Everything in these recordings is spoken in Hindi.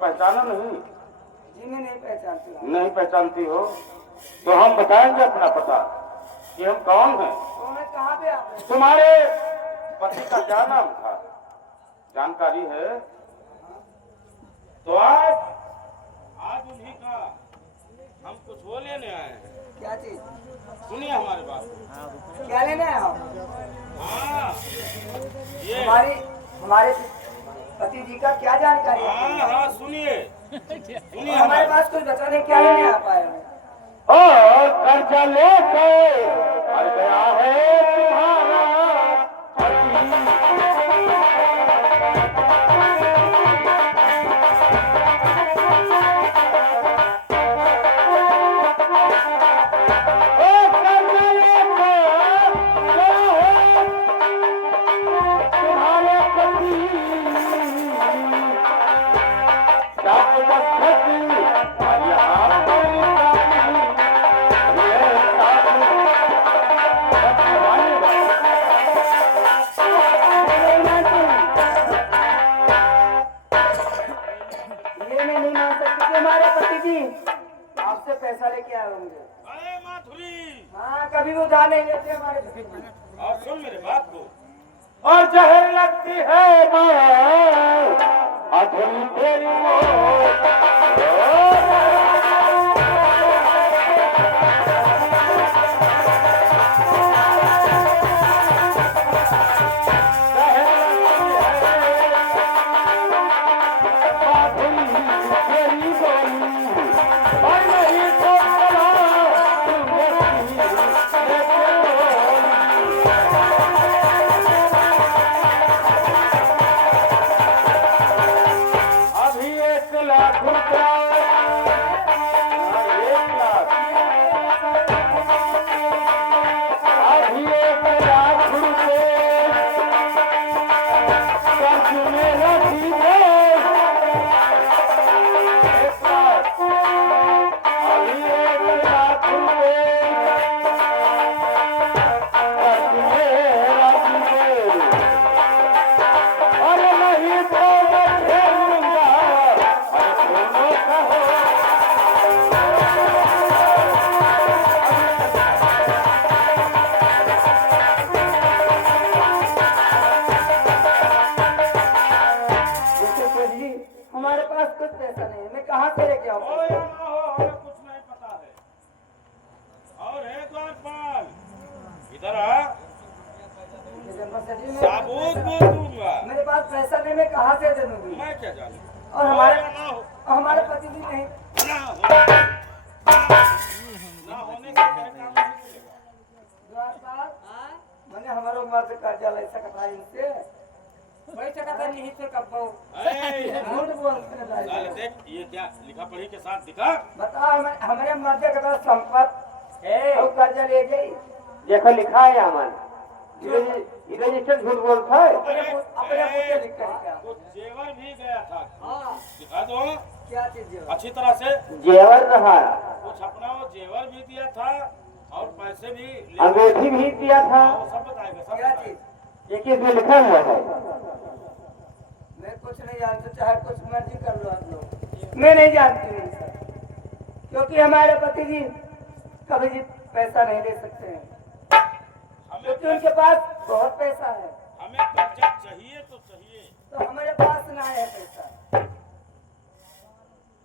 पहचाना नहीं? जी मैं नहीं पहचानती हूँ। नहीं पहचानती हो तो हम बताएंगे अपना पता कि हम कौन हैं। तो मैं कहाँ पे आप हैं? तुम्हारे पति का क्या नाम था, जानकारी है? तो आज उन्हीं का हम कुछ वो लेने आए हैं। क्या चीज? सुनिए हमारी बात। क्या लेने आए हो? हाँ ये हमारे पति जी का क्या जानकारी है? हाँ सुनिए सुनिए हमारे पास कुछ बचा नहीं, क्या लेने आ पाए हो? और कर्जा लेकर मर गया है तुम्हारा आपसे पैसा लेके आए होंगे। अरे माधुरी, हाँ कभी वो उधार नहीं लेते हमारे पति जी। और सुन मेरे बात को, और जहर लगती है माँ अधूरी तेरी हमारे पास कुछ पैसा नहीं है, मैं कहाँ से लेके आऊँ? हमें कुछ नहीं पता है। और है द्वारपाल, इधर आ, साबुत बोल दूंगा। मेरे पास पैसा नहीं, मैं कहाँ से दे दूंगी? मैं क्या जानूं? और हमारे पति जी नहीं। ना होने का क्या काम नहीं चलेगा। मैंने हमारे उम्र से कर्जा ले सकता है इनसे, वही सकता नहीं से कब झूठ बोलते हैं। देख ये क्या लिखा पढ़ी के साथ दिखा। बताओ हमारे मर्दे के पास संपत्ति है और कर्जा ले गई। देखो लिखा है हमारे रजिस्टर झूठ बोलता है। अपने लिखा है। कुछ जेवर भी गया था, दिखा दो। क्या चीज? अच्छी तरह से जेवर रहा, कुछ अपना वो जेवर भी दिया था और पैसे भी, अंगूठी भी दिया था। सब बताएगा सब। क्या चीज? एक इसमें लिखा हुआ है। मैं कुछ नहीं जानता, चाहे कुछ मर्जी कर लो आप लोग, मैं नहीं जानती हूँ सर, क्योंकि हमारे पति जी कभी भी पैसा नहीं दे सकते हैं, क्योंकि उनके पास बहुत पैसा है। हमें कर्जा चाहिए तो चाहिए। तो हमारे पास ना है पैसा,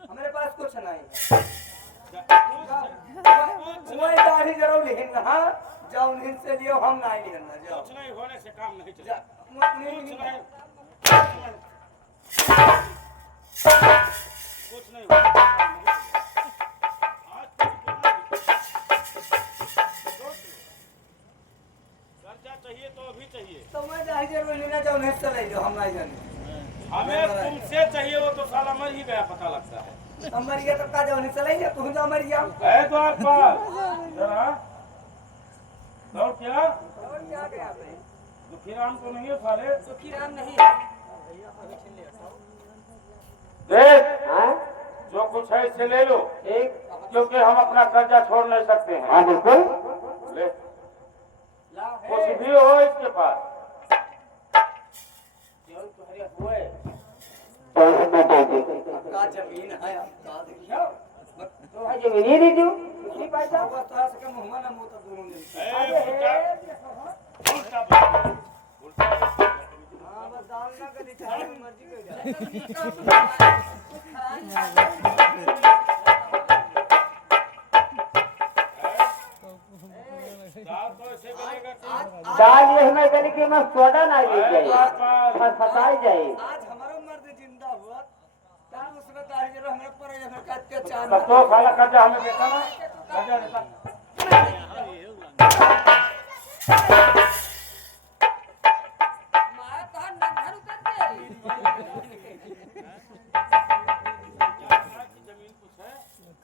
हमारे पास कुछ नहीं। वही दाढ़ी जरूर लेना, हाँ जाओ उन्हीं से लियो, हम नहीं लेना। जाओ, कुछ नहीं होने से काम नहीं चलेगा। कुछ नहीं, कुछ नहीं कर्जा चाहिए तो अभी चाहिए। तो मैं दाढ़ी जरूर लेना, जाओ उन्हीं से ले लो, हम नहीं जाने। हमें तुमसे चाहिए, वो तो साला मर ही गया पता लगता है। हम मर गया तो का जाओ उन्हीं से ले लिया, तुम जाओ मर जाओ। है द्वारपाल, जरा और क्या? और क्या गया भाई? दुखी राम तो नहीं हो साले? सुखी राम नहीं। देख जो कुछ है इसे ले लो, एक क्योंकि हम अपना कर्जा छोड़ नहीं सकते हैं। हाँ बिल्कुल। ले, कुछ भी हो इसके पास। और कैसे का जमीन है का देखियो तो है जमीन ही दे दो उसी पैसा बस तोरा से कम हुआ ना मुंह तो दोनों ने उल्टा बोल, उल्टा बोल। हां बस दाल ना करी चाहे मर्जी कर दाल तो ऐसे बनेगा कि दाल ये हमें गली के में सोडा ना ले जाए और फसाई जाए आज हमारा मर्द जिंदा हुआ तब उसमें तारी जरूर हमारे पर हमें काट के चांद तब तो खाला कर्जा हमें देता ना कर्जा देता माया कहां नंगर उतर जमीन कुछ है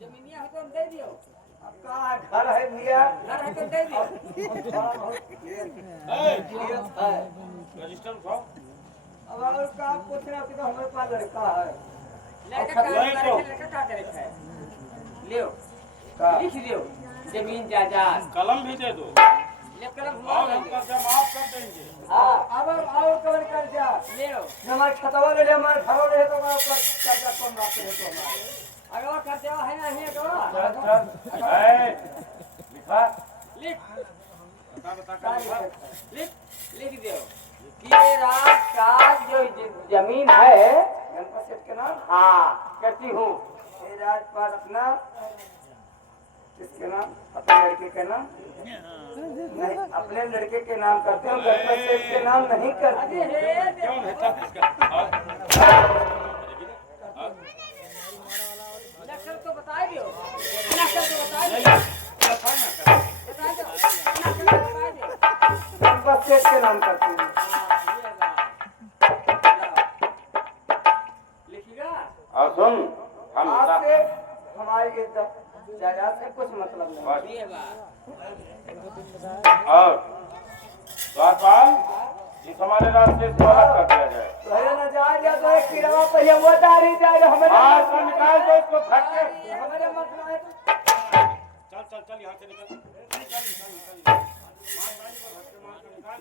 जमीनिया है तो हम दे दियो अब का घर है भैया घर है तो दे दियो है रजिस्टर उठाओ अब और का पूछ रहा कि तो हमारे पास लड़का है लड़का का करे है लियो लिख दियो जमीन जायदाद कलम भी दे दो ले कलम और हम कर्जा माफ कर देंगे हां अब और कवर कर जा लियो हमारे खतवा ले हमारे घर ले तो हमारे ऊपर कर्जा कौन बात है तो हमारे अगर खर्चा है नहीं तो चल ए लिखा लिख बता लिखा लिख दियो कि ये रात का जो जमीन है गणपत सेठ के नाम हाँ करती हूँ ये राजपाट अपना किसके नाम अपने लड़के के नाम नहीं अपने लड़के के नाम करते हो गणपत सेठ के नाम नहीं करते क्यों नहीं तब इसका नक्शल तो बता दियो नक्शल तो बता दियो बता दो नक्शल तो बता दियो गणपत सेठ के नाम करते हैं लिखिएगा और सुन हम आपसे हमारी इज्जत जायदाद से कुछ मतलब नहीं और द्वारपाल इस हमारे रास्ते से बाहर कर दिया जाए पहले न जा तो एक किरवा पहले वो दारी जाए हमें बाहर से निकाल दो इसको फट के हमारे मतलब है चल चल चल यहाँ से निकल निकल निकल निकल मार बाजी पर हट के मार के निकाल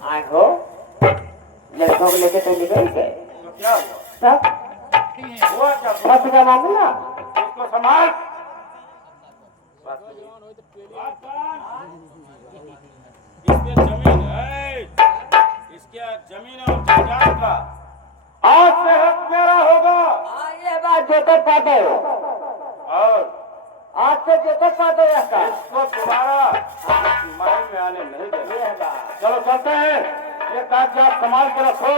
आए हो लड़कों को लेके तो निकल गए तो क्या हुआ सब हुआ क्या मत का मामला उसको संभाल इसमें जमीन है इसके जमीन और जायदाद का आज से हक मेरा होगा ये बात जोतर पाते हो और आज से जोतर पाते हो इसका इसको दोबारा महल में आने नहीं देना चलो चलते हैं ये कागजात संभाल के रखो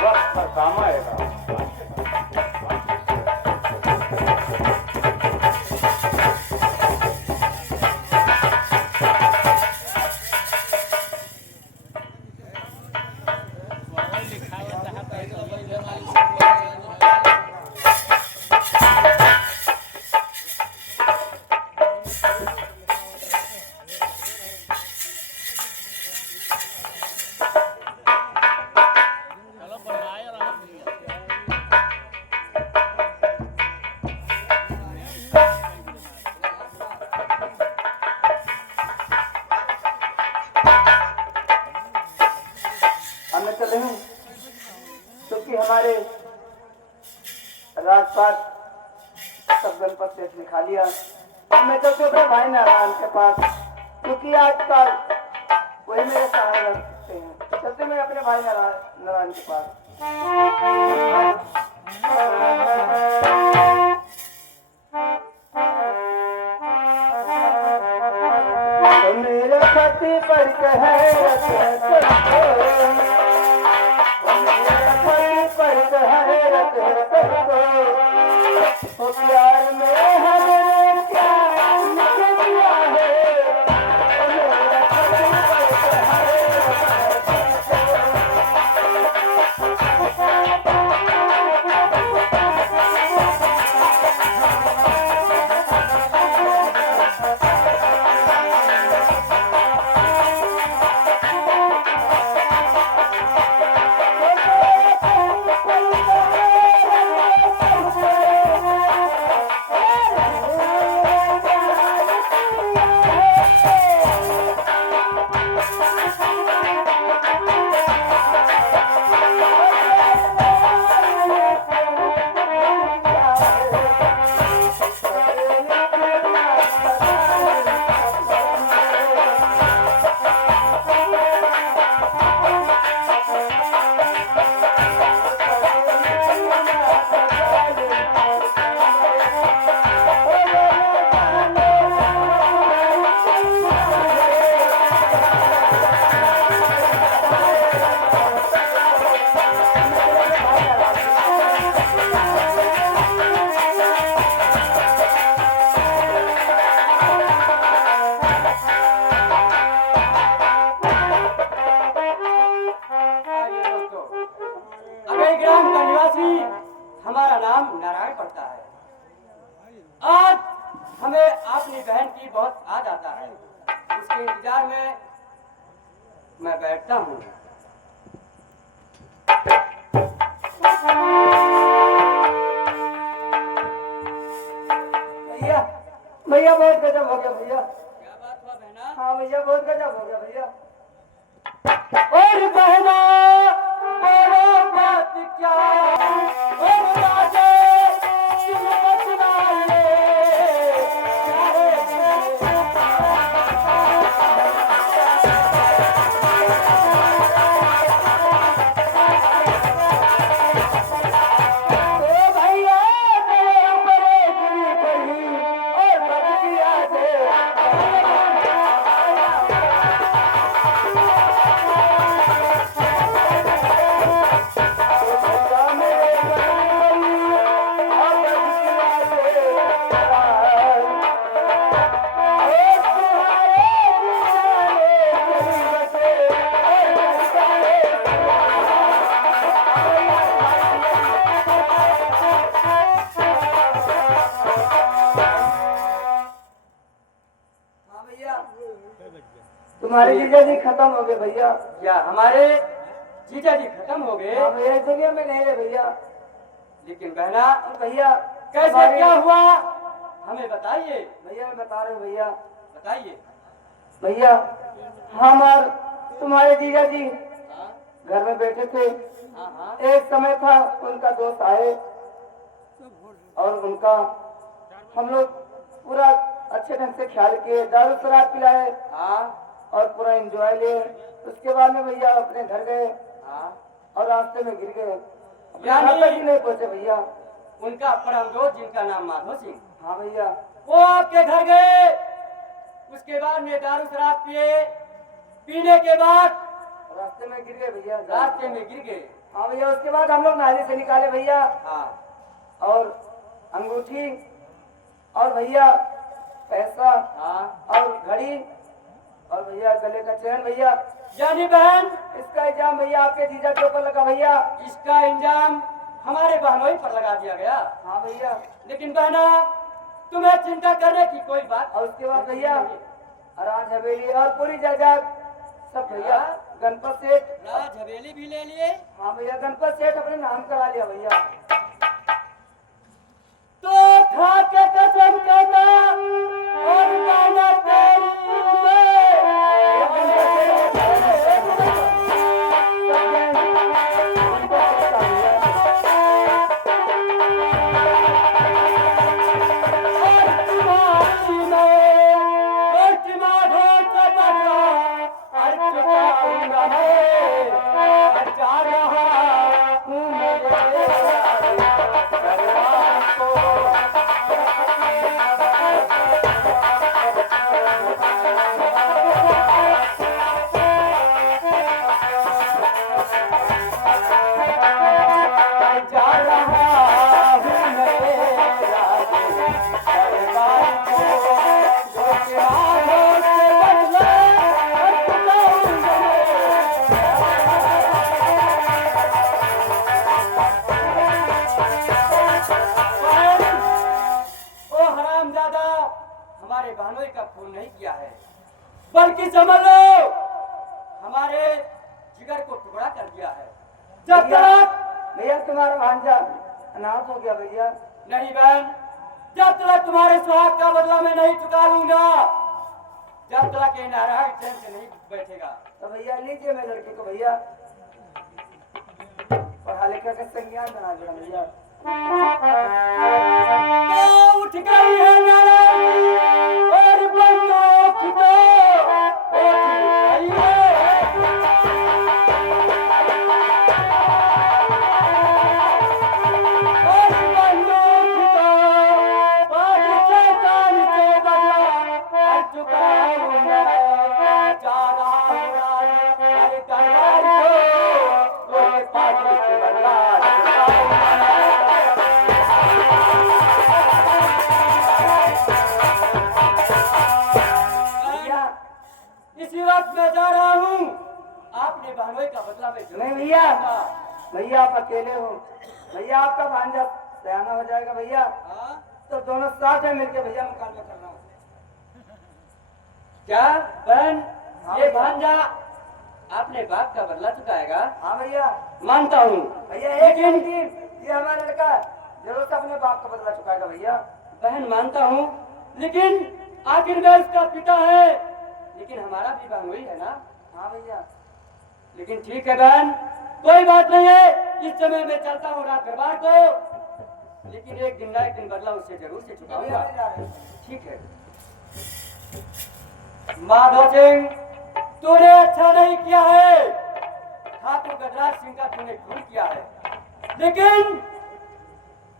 वक्त पर काम आएगा हमें चले हैं क्योंकि हमारे राजपाट सब गणपत सेठ ने खा लिया हमें तो छोटे भाई नारायण के पास क्योंकि आजकल वही मेरे सहारे रह सकते हैं चलते मैं अपने भाई नारायण के पास तो मेरे छाती पर प्यार में हमने क्या किया है ग्राम का निवासी, हमारा नाम नारायण पड़ता है। आज हमें अपनी बहन की बहुत याद आता है, उसके इंतजार में मैं बैठता हूँ। भैया भैया बहुत गजब हो गया भैया। क्या बात हुआ बहना? हाँ भैया बहुत गजब हो गया भैया। और बहना बोलो बात क्या, और राजे सुनो सुनाइए, ओ भैया मेरे ऊपर गिरी पड़ी और बदलिया से हाँ भैया तुम्हारे जीजा जी खत्म हो गए भैया। क्या हमारे जीजा जी खत्म हो गए? हाँ भैया इस दुनिया में नहीं रहे भैया। लेकिन बहना भैया कैसे हमारे- क्या हुआ, हमें बताइए, भैया मैं बता रहे हूँ भैया। बताइए। भैया हम और तुम्हारे जीजा जी हाँ घर में बैठे थे। हाँ हाँ। एक समय था उनका दोस्त आए और उनका हम लोग पूरा अच्छे ढंग से ख्याल किए, दारू शराब पिलाए हाँ और पूरा एंजॉय लिए। उसके बाद में भैया अपने घर गए हाँ। और रास्ते में गिर गए, अपने यानी- घर तक ही नहीं पहुंचे भैया। उनका परम दोस्त जिनका नाम माधव सिंह, हाँ भैया वो आपके घर गए, उसके बाद में दारू शराब पिए, पीने के बाद रास्ते में गिर गए भैया। रास्ते में गिर गए। हाँ भैया उसके बाद हम लोग नाली से निकाले भैया हाँ और अंगूठी और भैया पैसा हाँ। और घड़ी और भैया गले का चैन भैया। यानी बहन इसका इल्जाम भैया आपके जीजा के ऊपर लगा भैया। इसका इंजाम हमारे बहनोई पर लगा दिया गया। हाँ भैया लेकिन बहना तुम्हें चिंता करने की कोई बात और उसके बाद भैया राज हवेली और पूरी जायदाद सब भैया गणपत सेठ। राज हवेली भी ले लिए। हाँ भैया गणपत सेठ अपने नाम करा लिया भैया। तो खा के कसम कहता और माना तेरी हमारे बहनोई का खून नहीं किया है, बल्कि समझ लो हमारे जिगर को टुकड़ा कर दिया है। जब तक भैया तुम्हारा भांजा अनाथ हो गया भैया। नहीं बहन, जब तक तुम्हारे सुहाग का बदला मैं नहीं चुका लूंगा, जब तक ये नारायण चैन से नहीं बैठेगा। तो भैया लीजिए मेरे लड़के को भैया, पढ़ा लिखा के संज्ञान बना दिया भैया। तो उठ गई है नारायण और बंदूक तो उठ गई है। और बंदूक तो आज शैतान से बदला हर चुका हूँ मैं। जा रहा हूँ राज हर दरबार को, कोई पागल से बदला चुका हूँ मैं। भैया इसी वक्त मैं जा रहा हूँ, आपने बहनोई का बदला में नहीं भैया भैया आप अकेले हो, भैया आपका भांजा सयाना हो जाएगा भैया, तो दोनों साथ में मिलके भैया मुकाबला करना। क्या बहन, हाँ ये भैया। भांजा अपने बाप का बदला चुकाएगा? हाँ भैया, मानता हूँ, भैया एक दिन ये हमारा लड़का जरूर से अपने बाप का बदला चुकाएगा भैया। बहन मानता हूँ, लेकिन आखिर मैं उसका पिता है, लेकिन हमारा भी बहन वही है ना? हाँ भैया, लेकिन ठीक है बहन, कोई बात नहीं है, इस समय मैं चलता हूँ रात दरबार को, लेकिन एक दिन ना एक दिन बदला उससे जरूर से चुकाऊंगा। भैया जा रहे हैं। ठीक है। माधव सिंह, तूने अच्छा नहीं किया है, ठाकुर गजराज सिंह का तूने खून किया है, लेकिन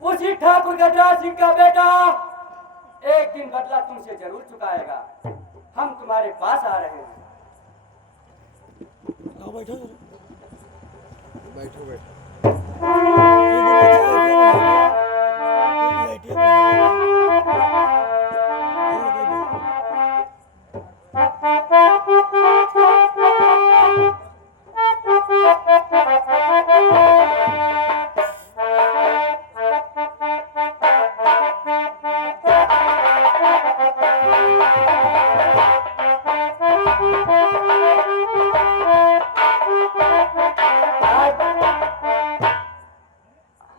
उसी ठाकुर गजराज सिंह का बेटा एक दिन बदला तुमसे जरूर चुकाएगा। हम तुम्हारे पास आ रहे हैं। बैठो बैठो बैठो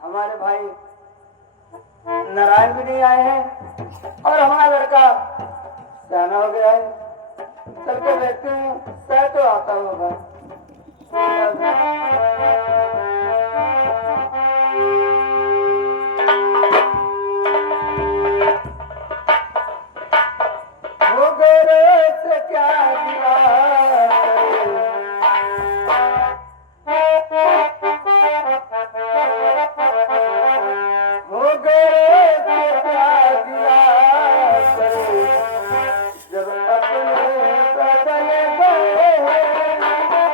हमारे भाई नारायण भी नहीं आए हैं और हमारा लड़का सयाना हो गया है। चल के देखते हैं, शायद तो आता होगा। हो गए से क्या गिरा हो गए तो क्या दिया करे, जब अपने बदल गए तो क्या दिया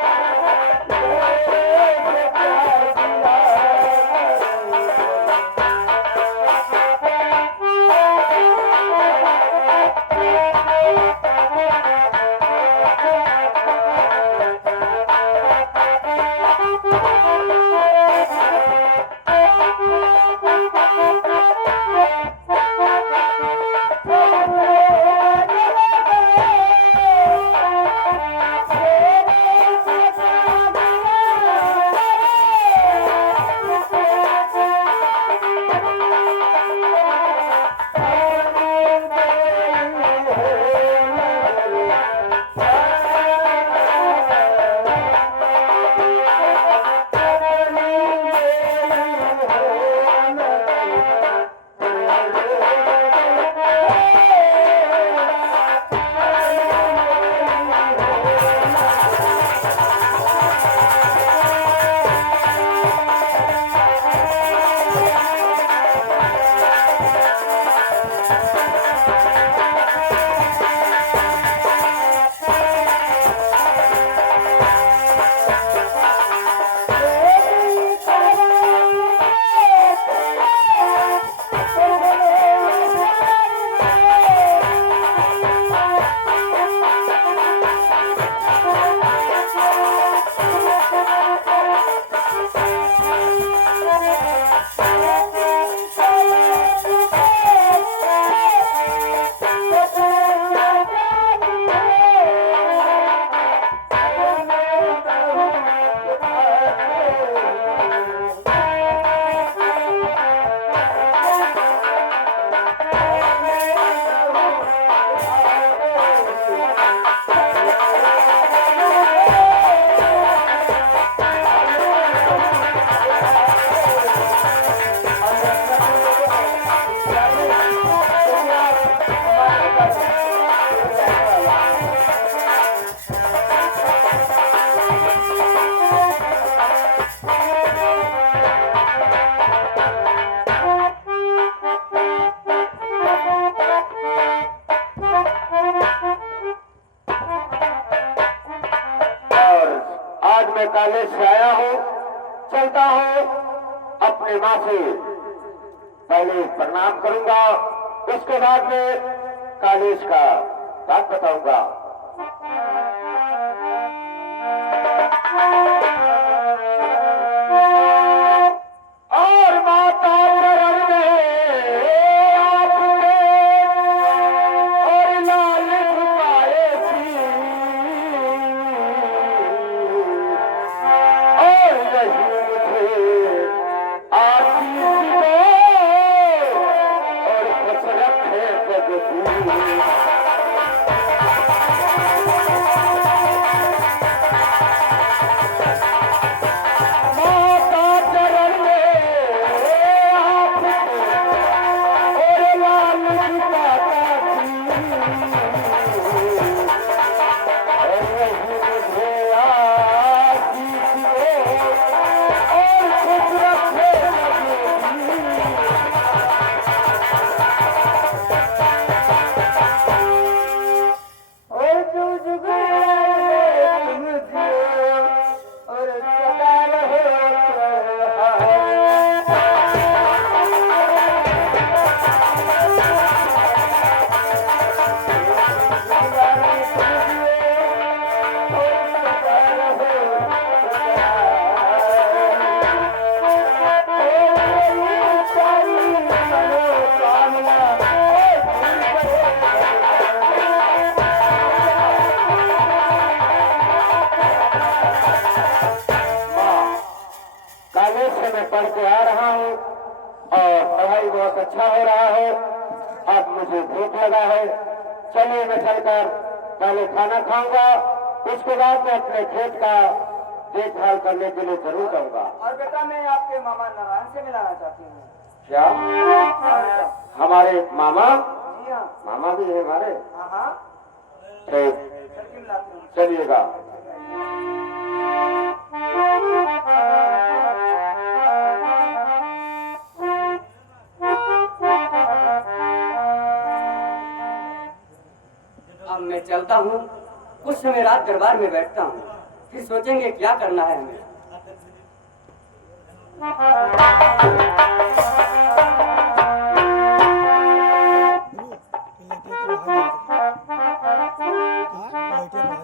मैं कॉलेज से आया हूँ, चलता हूँ अपने माँ से पहले प्रणाम करूंगा, उसके बाद में कॉलेज का बात बताऊंगा। में पढ़ के आ रहा हूँ और पढ़ाई बहुत अच्छा हो रहा है। अब मुझे भूख लगा है, चलिए मैं चलकर पहले खाना खाऊंगा, उसके बाद मैं अपने खेत का देखभाल करने के लिए जरूर जाऊंगा। और बेटा मैं आपके मामा नारायण से मिलाना चाहती हूँ। क्या हमारे मामा? जी हाँ। मामा भी है हमारे? हाँ हाँ। तो चल के मिलाती हूँ। चलिएगा। अब मैं चलता हूँ, कुछ समय रात दरबार में बैठता हूँ, फिर सोचेंगे क्या करना है हमें।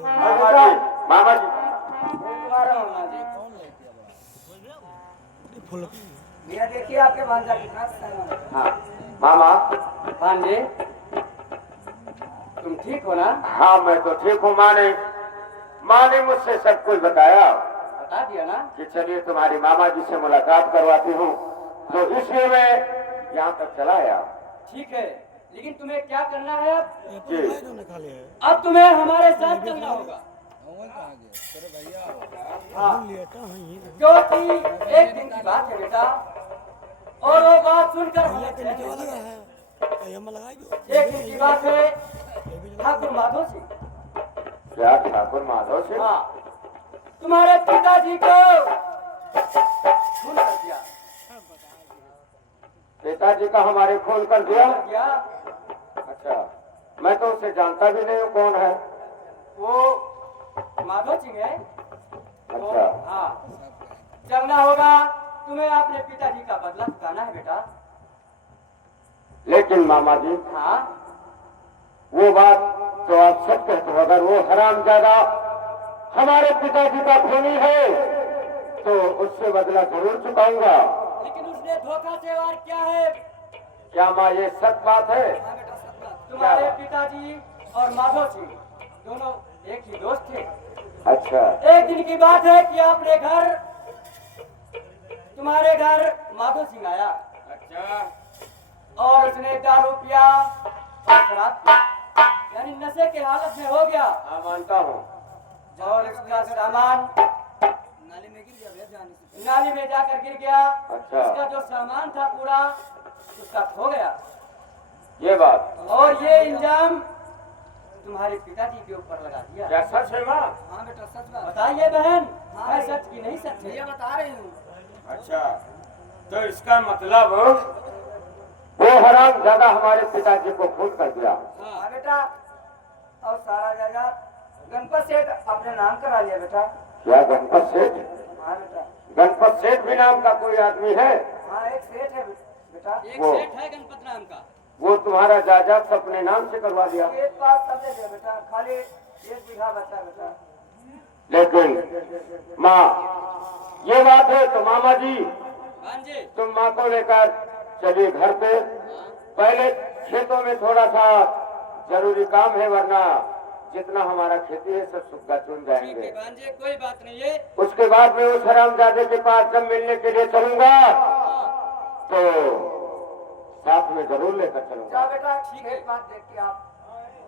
मामा जी, तुम्हारा मामा जी। भैया देखिए आपके भांजा कितना अच्छा है। हाँ मामा। भांजे, तुम ठीक हो ना? हाँ मैं तो ठीक हूँ। माँ ने मुझसे सब कुछ बताया बता दिया ना? कि चलिए तुम्हारी मामा जी से मुलाकात करवाती हूँ, तो इसलिए मैं यहाँ तक चला आया। ठीक है, लेकिन तुम्हें क्या करना है अब? जी अब तुम्हें हमारे साथ चलना होगा। हाँ, क्योंकि एक दिन की बात है बेटा, और वो बात सुनकर हमें चलेंगे। एक दिन की बात है, ठाकुर माधो सिंह। क्या ठाकुर माधव सिंह? हाँ, तुम्हारे पिताजी को खून कर दिया। पिताजी का हमारे खून कर दिया? क्या? अच्छा, मैं तो उसे जानता भी नहीं हूँ, कौन है? वो माधो सिंह है। अच्छा। हाँ, चलना होगा, तुम्हें अपने पिताजी का बदला चुकाना है बेटा। लेकिन मामा जी, हाँ, वो बात तो आप सब कहते हो, अगर वो हरामजादा हमारे पिताजी का खूनी है तो उससे बदला जरूर चुकाऊंगा। लेकिन उसने धोखा से वार किया है। क्या माँ ये सच बात है? तुम्हारे पिताजी और माधो सिंह दोनों एक ही दोस्त थे। अच्छा। एक दिन की बात है कि अपने घर, तुम्हारे घर माधो सिंह आया। अच्छा। और उसने दारू पिया और शराब पी, यानी नशे के हालत में हो गया। हाँ मानता हूँ। और उसका सामान नाली में गिर गया, नाली में जाकर गिर गया। अच्छा। उसका जो सामान था पूरा उसका खो गया। ये बात? और ये इल्जाम तुम्हारे पिताजी के ऊपर लगा दिया। क्या सच है माँ? हाँ बेटा सच बात। बताइए बहन, है सच की नहीं सच है? ये बता रही हूँ। अच्छा, तो इसका मतलब वो हरामजादा हमारे पिताजी को खून कर दिया। हाँ बेटा, और सारा जायदाद गणपत सेठ अपने नाम करा लिया बेटा। क्या गणपत सेठ? हाँ बेटा। गणपत सेठ भी नाम का कोई आदमी है? हाँ एक सेठ है बेटा। एक वो- सेठ है गणपत नाम का। वो तुम्हारा जायदाद अपने नाम से करवा दिया? एक बात समझ लिया बेटा, खाली 1 बीघा बचा बेटा। लेकिन माँ ये बात है तो मामा जी भांजे, तुम माँ को लेकर चलिए घर पे। पहले खेतों में थोड़ा सा जरूरी काम है, वरना जितना हमारा खेती है सब सूखा चुन ठीक जाएंगे। है भांजे, कोई बात नहीं है। उसके बाद में उस हरामजादे के पास जब मिलने के लिए चलूंगा तो साथ में जरूर लेकर जा चलूंगा। बेटा, ठीक है, बात देख के आप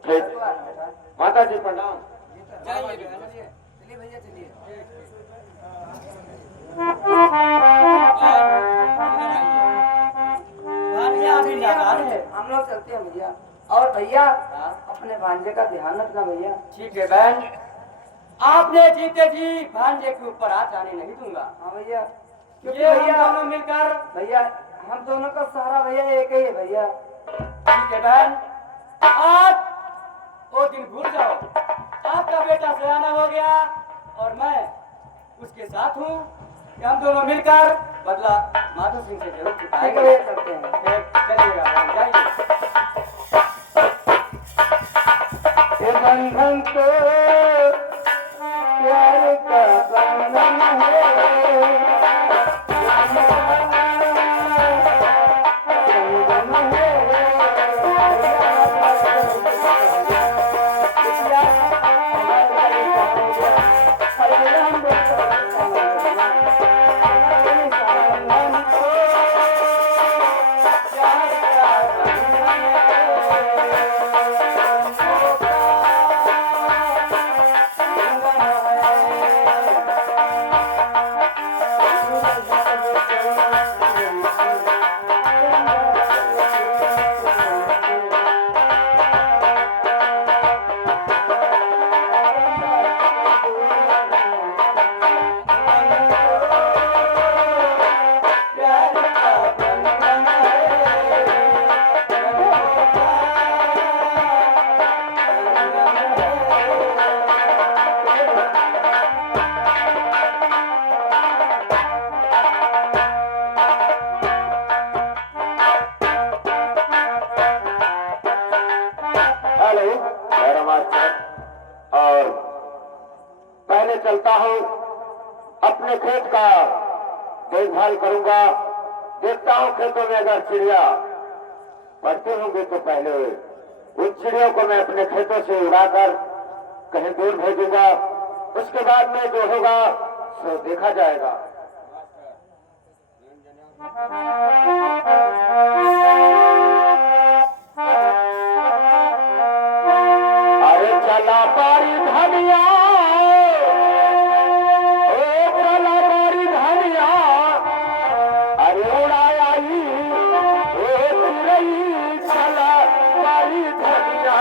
ठीक। चलो आना बेटा। माता जी प्रणाम। जाइए बहन। चलिए भैया चलिए। भांजे अभी नादान है। हम लोग चलते हैं भैया। और भैया हाँ? अपने भांजे का ध्यान रखना भैया। ठीक है बहन, आपने जीते जी भांजे के ऊपर हाथ आने नहीं दूंगा। हाँ भैया, क्योंकि ये हम भैया दोनों मिलकर, भैया हम दोनों का सहारा भैया एक ही है भैया। ठीक है बहन, आज वो दिन भूल जाओ। आपका बेटा सयाना हो गया और मैं उसके साथ हूँ कि हम दोनों मिलकर बदला माधो सिंह से जरूर ठीक है चुकाएंगे। भैया, चलते हैं। चलिएगा बहन, जाइए। ये बंधन तो प्यार का बंधन है। उनका देखभाल करूंगा। देखता हूं खेतों में अगर चिड़िया पड़ते होंगे तो पहले उन चिड़ियों को मैं अपने खेतों से उड़ाकर कहीं दूर भेजूंगा। उसके बाद में जो होगा सो देखा जाएगा। अरे चला पारी धनिया, ओ चला पारी धनिया, अरे उड़ाया ओ चिड़ई चला पारी धनिया,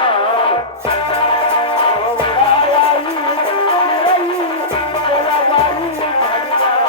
उड़ाया चिड़ई चला पारी धनिया।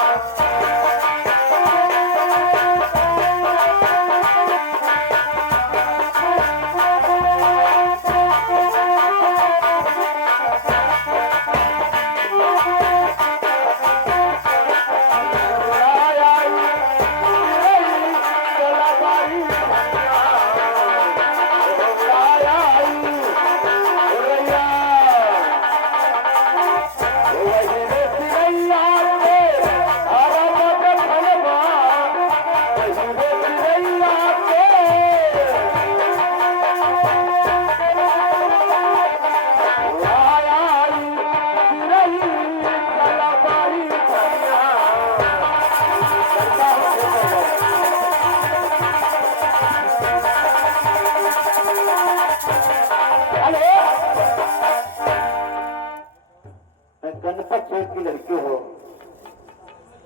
गणपत शेठ की लड़की हो,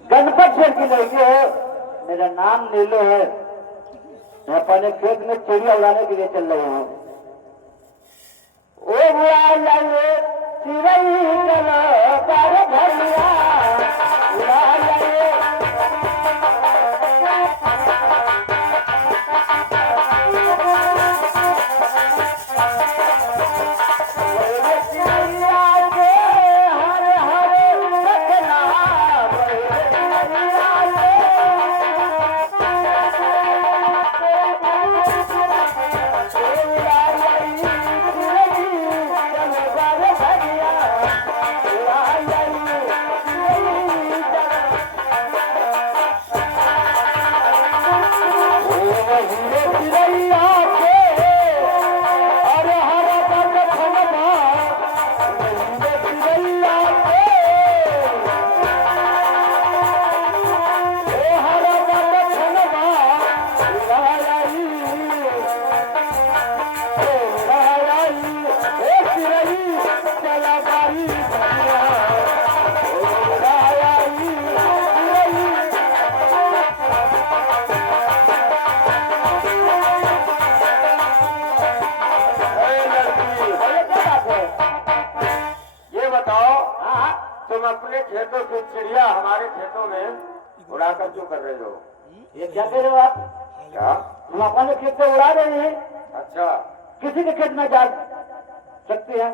गणपत शेठ की लड़की हो। मेरा नाम नीलू है। मैं अपने खेत में चिड़िया उड़ाने के लिए चल रही हूँ। ओ बुआ लाइए चिड़ई चलो बारे धनिया, उड़ा लाइए। तुम अपने खेतों की चिड़िया हमारे खेतों में उड़ाकर क्यों कर रहे हो? ये क्या कह रहे हो आप? क्या हम अपने खेत से उड़ा रहे हैं। अच्छा, किसी के खेत में जा सकते हैं।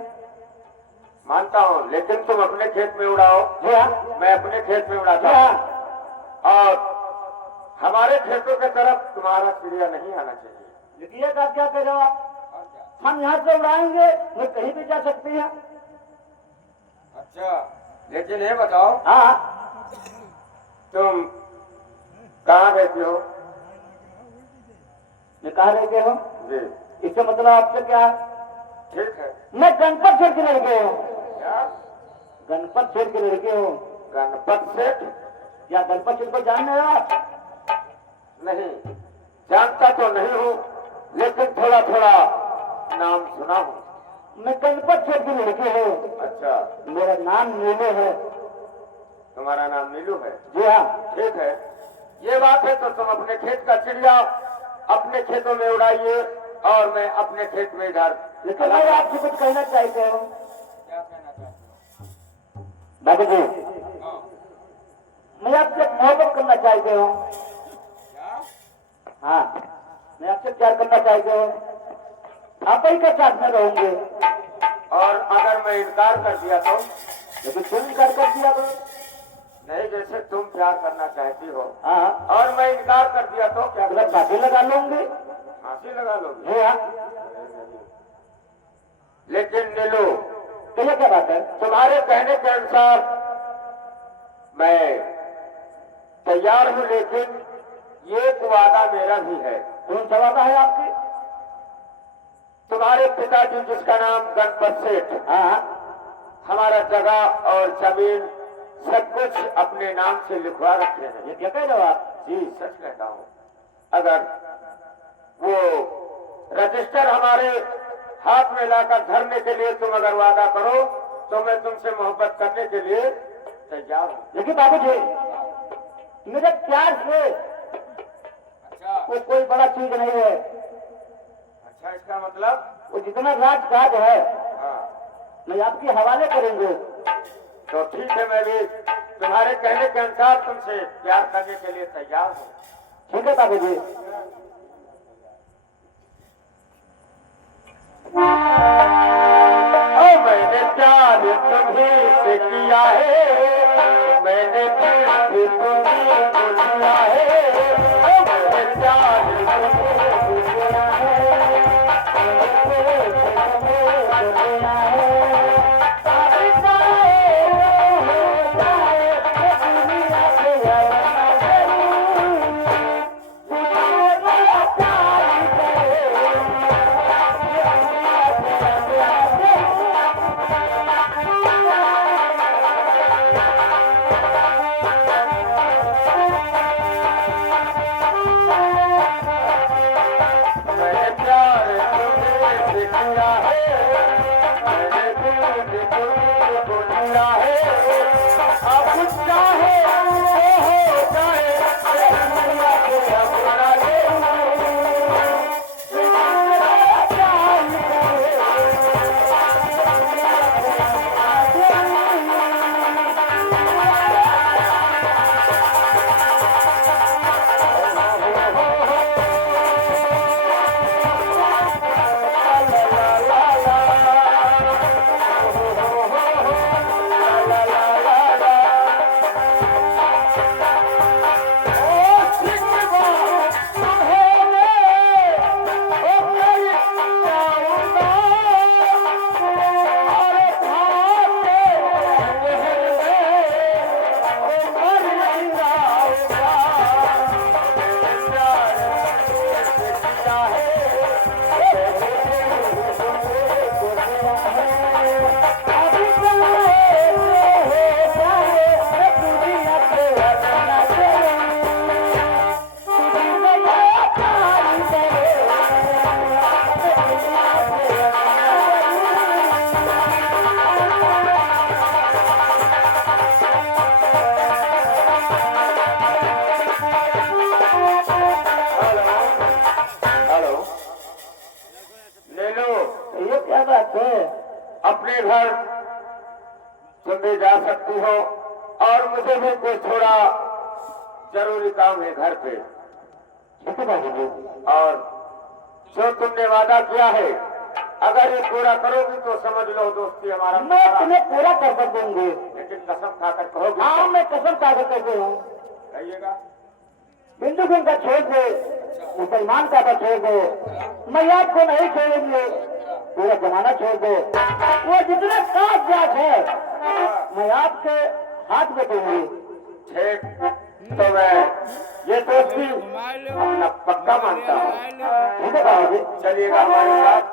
मानता हूँ, लेकिन तुम अपने खेत में उड़ाओ, मैं अपने खेत में उड़ाता हूँ। और हमारे खेतों की तरफ तुम्हारा चिड़िया नहीं आना चाहिए। लेकिन आप क्या कह रहे हो आप? हम यहाँ से उड़ाएंगे, वो कहीं भी जा सकते हैं। अच्छा, लेकिन ये बताओ, हाँ, तुम कहाँ रहते हो? मैं कहाँ रहते हो? जी, इससे मतलब आपसे क्या है? ठीक है। मैं गणपत सेठ के लड़के हूँ। क्या? गणपत सेठ के लड़के हूँ। गणपत सेठ? क्या गणपत सेठ को जान रहे हो आप? नहीं, जानता तो नहीं हूँ, लेकिन थोड़ा थोड़ा नाम सुना हूँ। मैं गणपत सेठ की लड़की हूँ। अच्छा, मेरा नाम नीलू है। तुम्हारा नाम नीलू है? जी हाँ। ठीक है, ये बात है तो तुम अपने खेत का चिड़िया अपने खेतों में उड़ाइए और मैं अपने खेत में इधर। लेकिन मैं आपसे कुछ कहना चाहते हूँ। क्या कहना चाहते हो? बाबू जी, मैं आपसे मोहब्बत करना चाहते हूँ। हाँ, मैं आपसे प्यार करना चाहते हूँ। आप ही के साथ में रहूंगे। और अगर मैं इनकार कर दिया तो? लेकिन तुम इनकार कर दिया तो? नहीं, जैसे तुम प्यार करना चाहती हो। हाँ, और मैं इनकार कर दिया तो क्या? अगला फांसी लगा लूंगी। फांसी लगा लोगे? जी हाँ। लेकिन नीलू, तो ये क्या बात है? तुम्हारे कहने के अनुसार मैं तैयार हूँ, लेकिन एक वादा मेरा भी है। कौन सा वादा है आपकी? तुम्हारे पिताजी जिसका नाम गणपत सेठ, हाँ, हमारा जगह और जमीन सब कुछ अपने नाम से लिखवा रखे हैं। ये क्या कह रहे हो आप? जी सच कहता हूँ। अगर वो रजिस्टर हमारे हाथ में लाकर धरने के लिए तुम अगर वादा करो तो मैं तुमसे मोहब्बत करने के लिए तैयार हूँ। देखिए बाबूजी, मेरे प्यार से अच्छा वो कोई बड़ा चीज नहीं है। अच्छा, इसका मतलब? वो जितना राजकाज है हाँ, मैं आपके हवाले करेंगे। तो ठीक है, मैं भी तुम्हारे कहने के अनुसार तुमसे प्यार करने के लिए तैयार हूँ। ठीक है बाबूजी। मैंने प्यार तुम्हीं से किया है, मैंने प्यार तुम्हीं को दिया है, मैंने प्यार तुम्हीं को दिया मैंने प्यार तुम्हीं से किया है, मैंने दिल तुमको दिया है, अब चाहे वो हो जाए, दुनिया को अपना ले ये क्या बात है? अपने घर तुम भी जा सकती हो और मुझे भी कोई थोड़ा जरूरी काम है घर पे। ठीक है बाबूजी। और जो तुमने वादा किया है अगर ये पूरा करोगी तो समझ लो दोस्ती हमारा मैं तुम्हें पूरा कर दूंगी। लेकिन कसम खाकर कहोगे? हाँ, मैं कसम खाकर कहती हूँ। कहिएगा। हिंदू सिंह का छोड़ दे, मुसलमान का तो छोड़ दो, मैं आपको नहीं छोड़ेंगे। पूरा जमाना छोड़ दो, वो जितने कागजात है मैं आपके हाथ में दूंगी। ठीक, तो मैं ये दोस्ती अपना पक्का मानता हूँ। ठीक है बाबूजी। चलिएगा हमारे साथ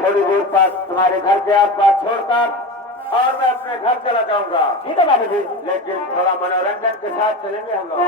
थोड़ी दूर पर तुम्हारे घर के आसपास छोड़कर और मैं अपने घर चला जाऊंगा। ठीक है बाबूजी। लेकिन थोड़ा मनोरंजन के साथ चलेंगे हम लोग।